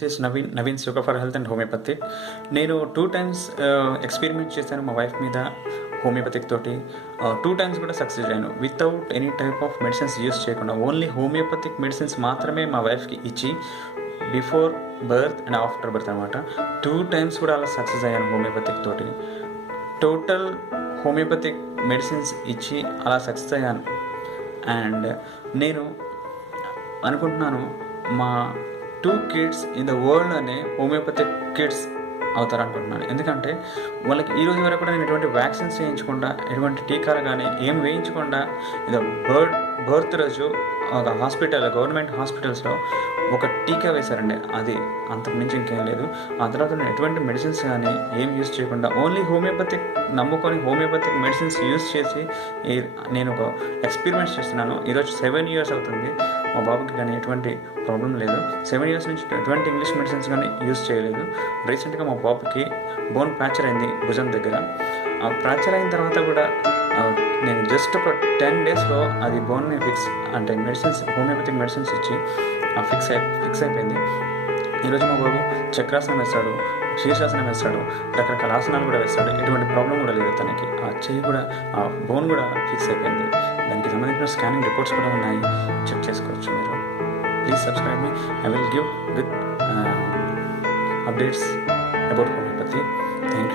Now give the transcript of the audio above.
This is Naveen సుఖ for health and homeopathy. నేను 2 times experiment చేశాను మా వైఫ్ మీద హోమియోపతిక్ తోటి. 2 టైమ్స్ కూడా సక్సెస్ అయ్యాను without any type of medicines use చేయకుండా. ఓన్లీ హోమియోపతిక్ మెడిసిన్స్ మాత్రమే మా వైఫ్కి ఇచ్చి before birth and after birth అనమాట 2 టైమ్స్ కూడా అలా సక్సెస్ అయ్యాను హోమియోపతిక్ తోటి. టోటల్ హోమియోపతిక్ మెడిసిన్స్ ఇచ్చి అలా సక్సెస్ అయ్యాను. అండ్ నేను అనుకుంటున్నాను మా 2 కిడ్స్ ఇన్ ద వరల్డ్లోనే హోమియోపతిక్ కిడ్స్ అవుతారనుకుంటున్నాను. ఎందుకంటే వాళ్ళకి ఈ రోజు వరకు కూడా నేను ఎటువంటి వ్యాక్సిన్స్ వేయించకుండా, ఎటువంటి టీకాలు కానీ ఏం వేయించకుండా ఇది బర్త్ రోజు ఒక గవర్నమెంట్ హాస్పిటల్స్లో ఒక టీకా వేశారండి. అది అంతకుమించి ఇంకేం లేదు. ఆ తర్వాత నేను ఎటువంటి మెడిసిన్స్ కానీ ఏం యూస్ చేయకుండా ఓన్లీ హోమియోపతిక్ నమ్ముకొని హోమియోపతిక్ మెడిసిన్స్ యూస్ చేసి నేను ఒక ఎక్స్పెరిమెంట్స్ చేస్తున్నాను. ఈరోజు 7 years అవుతుంది. మా బాబుకి కానీ ఎటువంటి ప్రాబ్లం లేదు. 7 years నుంచి ఎటువంటి ఇంగ్లీష్ మెడిసిన్స్ కానీ యూస్ చేయలేదు. రీసెంట్గా మా బాబుకి బోన్ ఫ్రాక్చర్ అయింది భుజం దగ్గర. ఆ ఫ్రాక్చర్ అయిన తర్వాత కూడా నేను జస్ట్ ఒక 10 daysలో అది బోన్ని అంటే మెడిసిన్స్ హోమియోపతిక్ మెడిసిన్స్ ఇచ్చి ఫిక్స్ అయిపోయింది. ఈరోజు మా బాబు చక్రాసనం వేస్తాడు, శీర్షాసనం వేస్తాడు, రకరకాల ఆసనాలు కూడా వేస్తాడు. ఎటువంటి ప్రాబ్లం కూడా లేదు తనకి. ఆ చెయ్యి కూడా, ఆ బోన్ కూడా ఫిక్స్ అయిపోయింది. దానికి సంబంధించిన స్కానింగ్ రిపోర్ట్స్ కూడా ఉన్నాయి, చెక్ చేసుకోవచ్చు మీరు. Please subscribe me. I will give with updates about homeopathy. Thank you.